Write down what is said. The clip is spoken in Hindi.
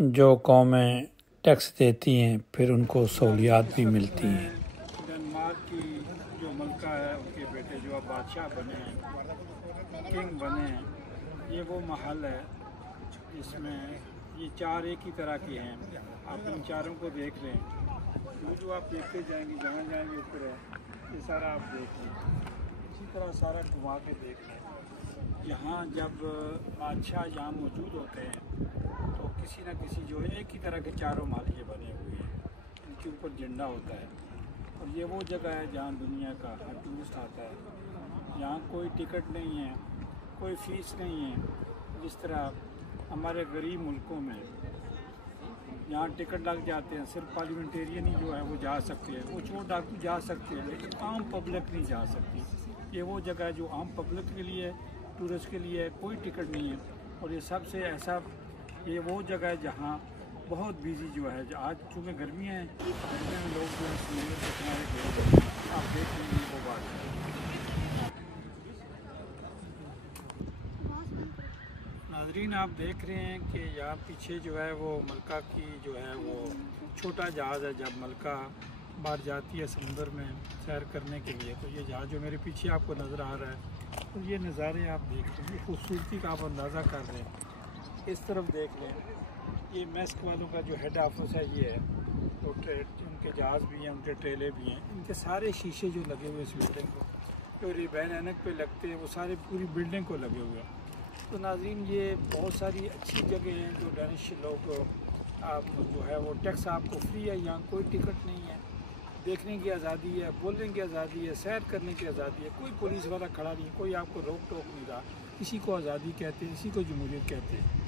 जो कौमें टैक्स देती हैं फिर उनको सहूलियात भी मिलती हैं। डेनमार्क की जो मलका है उनके बेटे जो अब बादशाह बने हैं, किंग बने हैं, ये वो महल है जिसमें ये चार एक ही तरह के हैं। आप इन चारों को देख लें, जो आप देखते जाएंगे, जहाँ जाएंगे ऊपर है, ये सारा आप देख लें। इसी तरह सारा घुमा के देख लें। यहाँ जब बादशाह यहाँ मौजूद होते हैं तो किसी न किसी जो है एक ही तरह के चारों मालिके बने हुए हैं, इनके ऊपर झंडा होता है। और ये वो जगह है जहाँ दुनिया का हर टूरिस्ट आता है। यहाँ कोई टिकट नहीं है, कोई फ़ीस नहीं है। जिस तरह हमारे गरीब मुल्कों में यहाँ टिकट लग जाते हैं, सिर्फ पार्लियामेंटेरियन ही जो है वो जा सकते हैं, वो चोर डाकू जा सकते हैं, लेकिन आम पब्लिक नहीं जा सकती। ये वो जगह है जो आम पब्लिक के लिए, टूरिस्ट के लिए कोई टिकट नहीं है। और ये सबसे ऐसा, ये वो जगह है जहाँ बहुत बिजी जो है। आज चूँकि गर्मियाँ हैं, गर्मियों में लोग जो है समुद्र के किनारे गए, आप देख लीजिए वो बात है। नाज़रीन, आप देख रहे हैं कि यहाँ पीछे जो है वो मलका की जो है वो छोटा जहाज़ है। जब मलका बाहर जाती है समुद्र में सैर करने के लिए, तो ये जहाज़ जो मेरे पीछे आपको नज़र आ रहा है, तो ये नज़ारे आप देख रहे हैं, खूबसूरती का आप अंदाज़ा कर रहे हैं। इस तरफ देख लें, ये मैस्क वालों का जो हेड ऑफिस है ये है। तो उनके जहाज़ भी हैं, उनके ट्रेले भी हैं, इनके सारे शीशे जो लगे हुए इस बिल्डिंग को, जो रिबैन ऐनक पे लगते हैं, वो सारे पूरी बिल्डिंग को लगे हुए हैं। तो नाज़रीन, ये बहुत सारी अच्छी जगह हैं जो डेनिश लोग आप जो है वो टैक्स आपको फ्री है, यहाँ कोई टिकट नहीं है, देखने की आज़ादी है, बोलने की आज़ादी है, सैर करने की आज़ादी है, कोई पुलिस वाला खड़ा नहीं है, कोई आपको रोक टोक नहीं रहा। इसी को आज़ादी कहते हैं, इसी को जमहूरियत कहते हैं।